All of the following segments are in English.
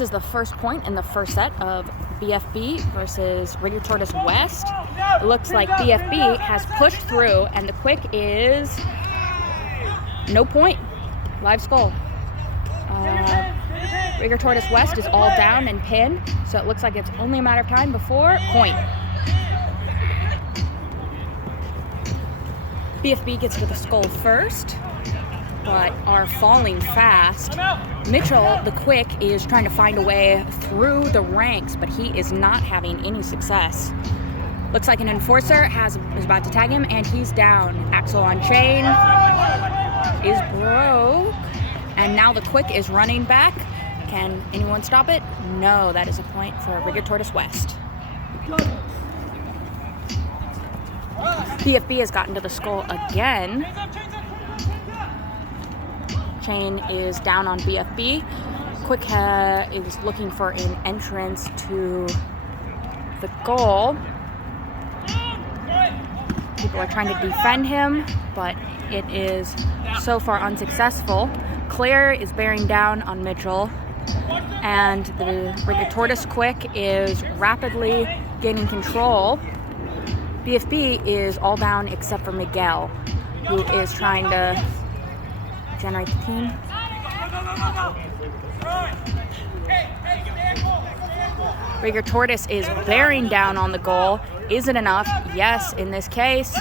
This is the first point in the first set of BFB versus Rigor Tortoise West. It looks like BFB has pushed through, and the quick is no point. Live skull. Rigor Tortoise West is all down and pinned, so it looks like it's only a matter of time before point. BFB gets to the skull first, but are falling fast. Mitchell, the quick, is trying to find a way through the ranks, but he is not having any success. Looks like an enforcer is about to tag him, and he's down. Axle on chain is broke, and now the quick is running back. Can anyone stop it? No, that is a point for Rigor Tortoise West. BFB has gotten to the skull again. Chain is down on BFB. Quick is looking for an entrance to the goal. People are trying to defend him, but it is so far unsuccessful. Claire is bearing down on Mitchell, and the Rigor Tortoise quick is rapidly gaining control. BFB is all down except for Miguel, who is trying to generate the team. Rigor Tortoise is bearing down on the goal. Is it enough? Yes, in this case.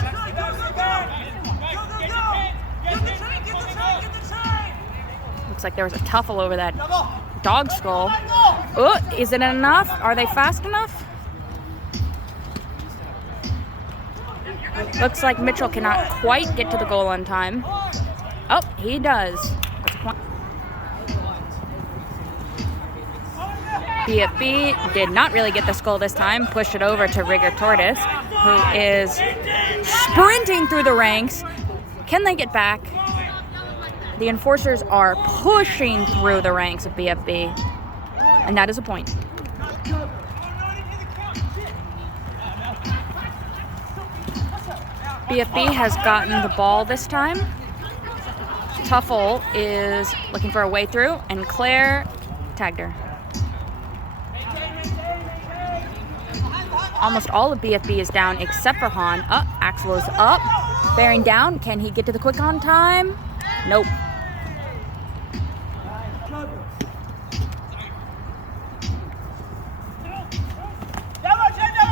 Looks like there was a tuffle over that dog skull. Oh, is it enough? Are they fast enough? Looks like Mitchell cannot quite get to the goal on time. Oh, he does. That's a point. BFB did not really get the skull this time. Pushed it over to Rigor Tortoise, who is sprinting through the ranks. Can they get back? The enforcers are pushing through the ranks of BFB, and that is a point. BFB has gotten the ball this time. Tuffle is looking for a way through, and Claire tagged her. Almost all of BFB is down except for Han. Axel is up, bearing down. Can he get to the quick on time? Nope.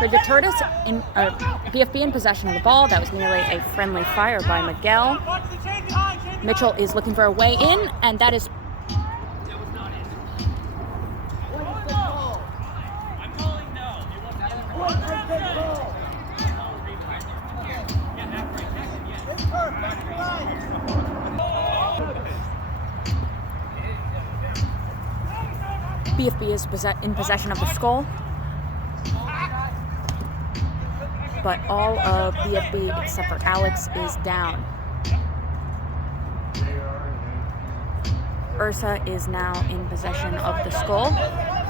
Rigor Tortoise, BFB in possession of the ball. That was nearly a friendly fire by Miguel. Mitchell is looking for a way in, and that is... BFB is in possession of the skull, but all of BFB except for Alex is down. Ursa is now in possession of the skull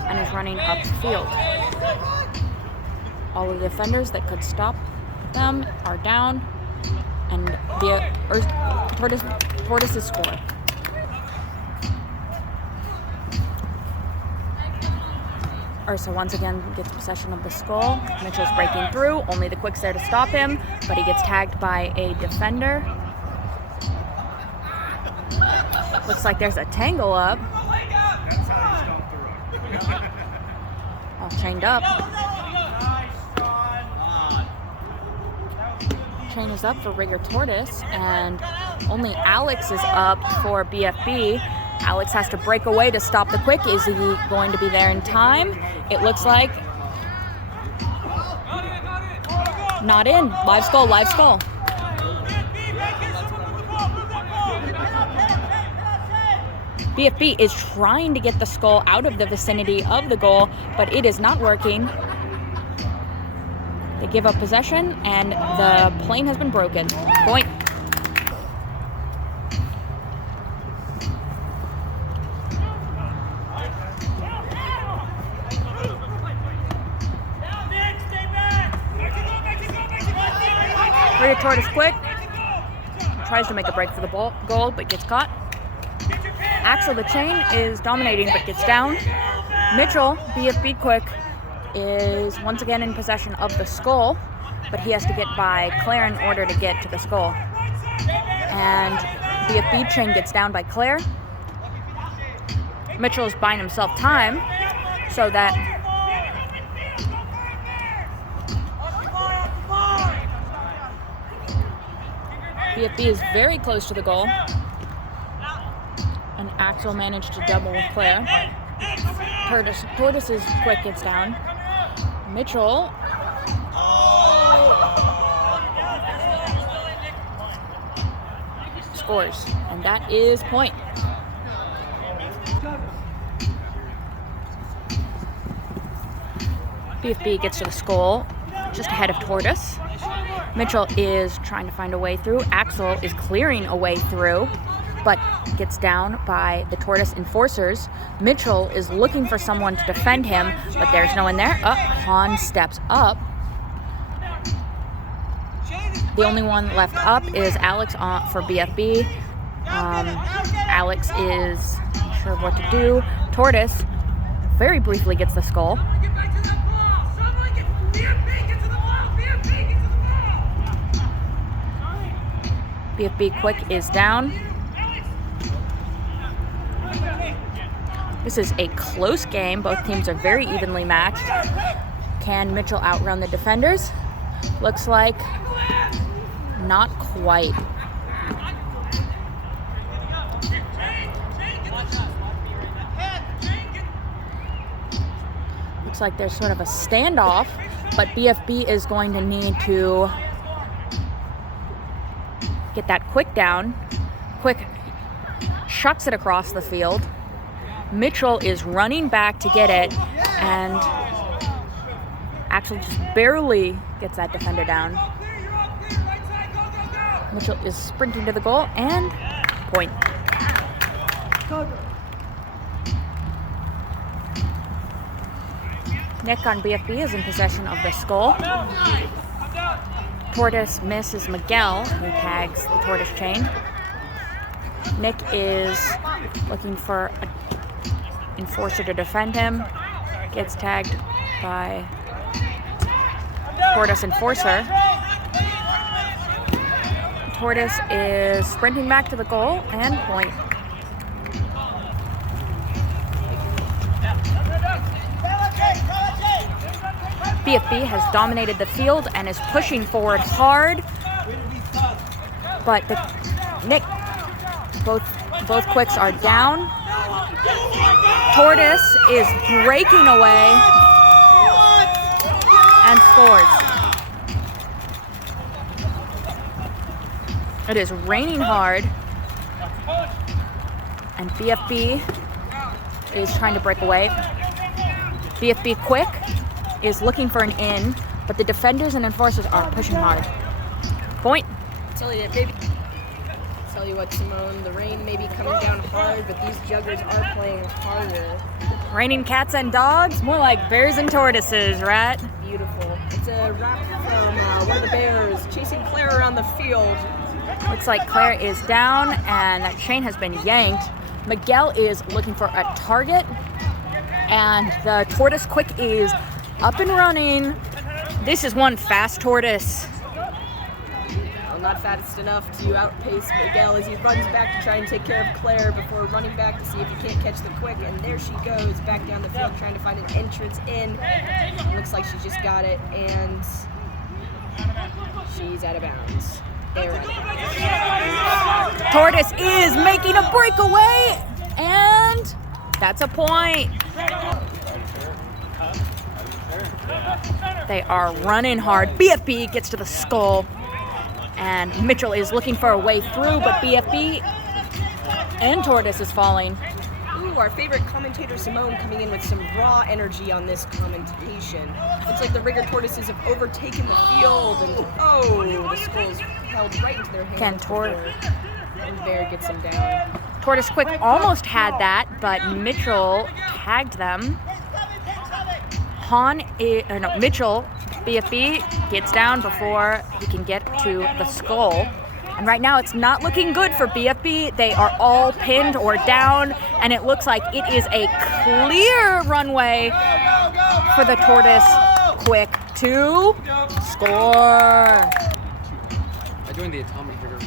and is running up the field. All of the defenders that could stop them are down, and Tortoise's score. Ursa once again gets possession of the skull. Mitchell's breaking through. Only the quick's there to stop him, but he gets tagged by a defender. Looks like there's a tangle up. All chained up. Chain is up for Rigor Tortoise, and only Alex is up for BFB. Alex has to break away to stop the quick. Is he going to be there in time? It looks like not in. Live skull, live skull. BFB is trying to get the skull out of the vicinity of the goal, but it is not working. They give up possession, and the plane has been broken. Point. Rigor Tortoise quick. Tries to make a break for the goal, but gets caught. Axel the chain is dominating, but gets down. Mitchell, BFB Quick, is once again in possession of the skull, but he has to get by Claire in order to get to the skull. And BFB chain gets down by Claire. Mitchell is buying himself time so that BFB is very close to the goal. And Axel managed to double with Claire. Tortoise's Quick gets down. Mitchell scores, and that is point. BFB gets to the skull just ahead of Tortoise. Mitchell is trying to find a way through. Axel is clearing a way through, but gets down by the Tortoise enforcers. Mitchell is looking for someone to defend him, but there's no one there. Han steps up. The only one left up is Alex for BFB. Alex is not sure what to do. Tortoise very briefly gets the skull. BFB Quick is down. This is a close game. Both teams are very evenly matched. Can Mitchell outrun the defenders? Looks like not quite. Looks like there's sort of a standoff, but BFB is going to need to get that Quick down. Quick chucks it across the field. Mitchell is running back to get it, and Axel just barely gets that defender down. Mitchell is sprinting to the goal, and point. Nick on BFB is in possession of the skull. Tortoise misses Miguel, who tags the Tortoise chain. Nick is looking for an enforcer to defend him. Gets tagged by Tortoise enforcer. Tortoise is sprinting back to the goal, and point. BFB has dominated the field and is pushing forward hard, but Nick, both Quicks are down. Tortoise is breaking away and scores. It is raining hard, and BFB is trying to break away. BFB Quick is looking for an in, but the defenders and enforcers are pushing hard. Point. Tell you what, Simone, the rain may be coming down hard, but these juggers are playing harder. Raining cats and dogs? More like bears and tortoises, right? Beautiful. It's a wrap from one of the bears chasing Claire around the field. Looks like Claire is down, and that chain has been yanked. Miguel is looking for a target, and the Tortoise Quick is up and running. This is one fast Tortoise. Well, not fast enough to outpace Miguel as he runs back to try and take care of Claire before running back to see if he can't catch the Quick. And there she goes back down the field trying to find an entrance in. Looks like she just got it, and she's out of bounds. Tortoise is making a breakaway, and that's a point. They are running hard. BFB gets to the skull, and Mitchell is looking for a way through, but BFB and Tortoise is falling. Ooh, our favorite commentator Simone coming in with some raw energy on this commentation. Looks like the Rigor Tortoises have overtaken the field, and the skull's held right into their hands. And Bear gets him down. Tortoise Quick almost had that, but Mitchell tagged them. Mitchell, BFB, gets down before he can get to the skull. And right now it's not looking good for BFB. They are all pinned or down, and it looks like it is a clear runway for the Tortoise. Quick to score. I joined the Atomic Rigor.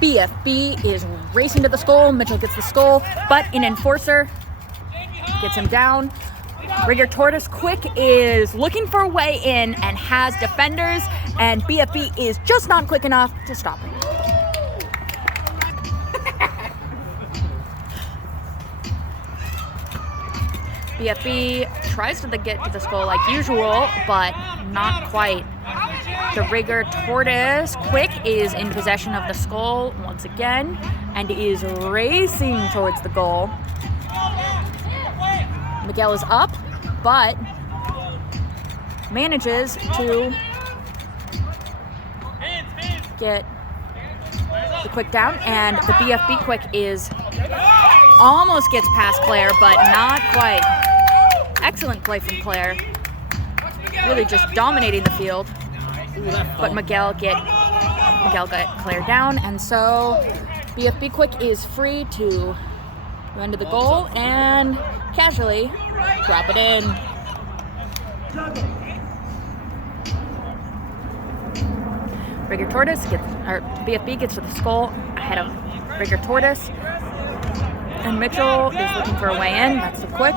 BFB is racing to the skull. Mitchell gets the skull, but an enforcer gets him down. Rigor Tortoise Quick is looking for a way in and has defenders, and BFB is just not quick enough to stop him. BFB tries to get to the skull like usual, but not quite. The Rigor Tortoise Quick is in possession of the skull once again and is racing towards the goal. Miguel is up, but manages to get the Quick down, and the BFB Quick is almost gets past Claire, but not quite. Excellent play from Claire. Really just dominating the field. But Miguel got Claire down, and so BFB Quick is free to run to the goal and casually drop it in. Rigor Tortoise BFB gets to the skull ahead of Rigor Tortoise. And Mitchell is looking for a way in. That's the Quick.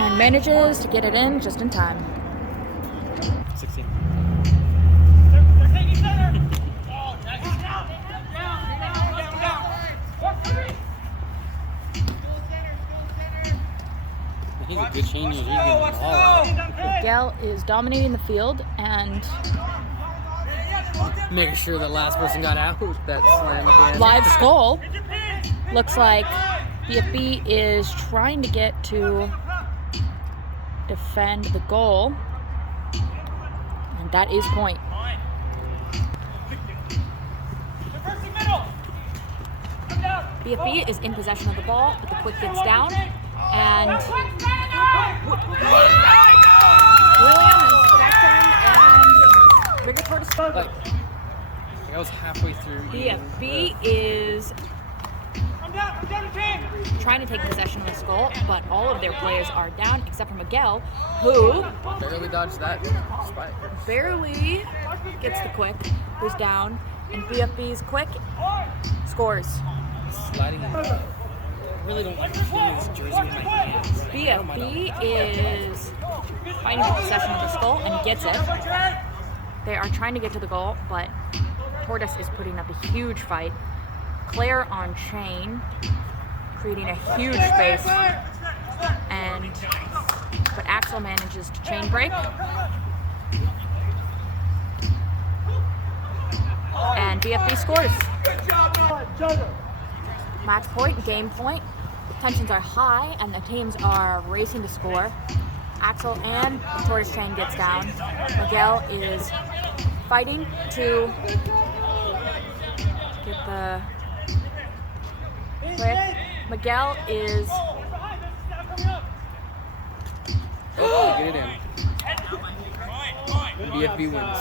And manages to get it in just in time. 16. He's a good change. He's getting the ball out. Miguel is dominating the field and Making sure the last person got out. That slam at the end. live skull. Looks like BFB is trying to get to defend the goal. And that is point. BFB is in possession of the ball, but the Quick gets down. And William is back and Rigor Tortoise. Like, I was halfway through. BFB is trying to take possession of the skull, but all of their players are down except for Miguel, who Barely dodged that spike. barely gets the Quick, who's down, and BFB's Quick scores. Sliding in. I really don't like feeling this jersey with my hands. BFB is fighting for possession of the skull and gets it. They are trying to get to the goal, but Tortoise is putting up a huge fight. Claire on chain, creating a huge space, but Axel manages to chain break. And BFB scores. Match point, game point. Tensions are high and the teams are racing to score. Axel and Tortoise chain gets down. Miguel is fighting to get the Quick. Miguel is Get it in. BFB wins.